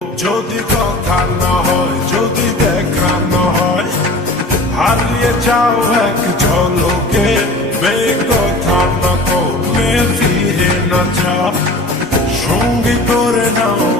যদি কথা না হয়, যদি দেখা না হয়, হারিয়ে যাও এক ঝলকে। বেকথা না করলে ফিরে না যাও, সঙ্গী করে নাও